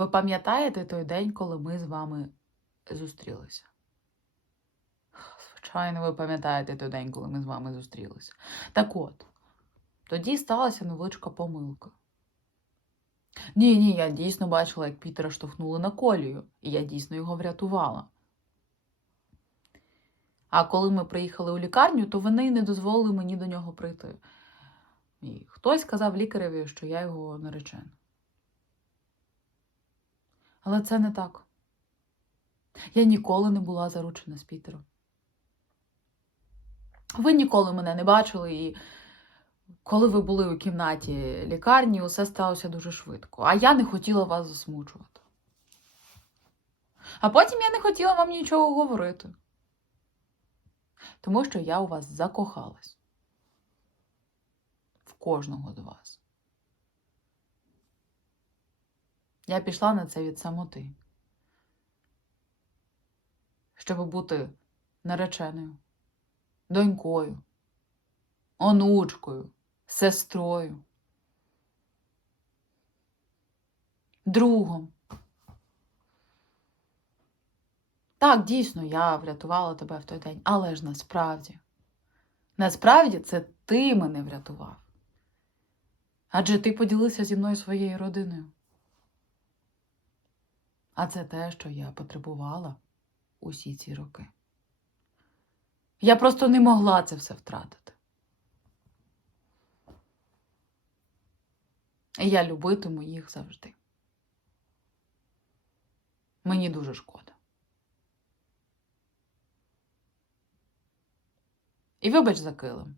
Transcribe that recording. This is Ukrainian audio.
Ви пам'ятаєте той день, коли ми з вами зустрілися? Звичайно, ви пам'ятаєте той день, коли ми з вами зустрілися. Так от, тоді сталася невеличка помилка. Ні, ні, я дійсно бачила, як Пітера штовхнули на колію, і я дійсно його врятувала. А коли ми приїхали у лікарню, то вони не дозволили мені до нього прийти. І хтось сказав лікареві, що я його наречена. Але це не так. Я ніколи не була заручена з Пітером. Ви ніколи мене не бачили, і коли ви були у кімнаті лікарні, усе сталося дуже швидко. А я не хотіла вас засмучувати. А потім я не хотіла вам нічого говорити. Тому що я у вас закохалась. В кожного з вас. Я пішла на це від самоти. Щоб бути нареченою, донькою, онучкою, сестрою, другом. Так, дійсно, я врятувала тебе в той день, але ж насправді, насправді це ти мене врятував. Адже ти поділився зі мною своєю родиною. А це те, що я потребувала усі ці роки. Я просто не могла це все втратити. І я любитиму їх завжди. Мені дуже шкода. І вибач за килим.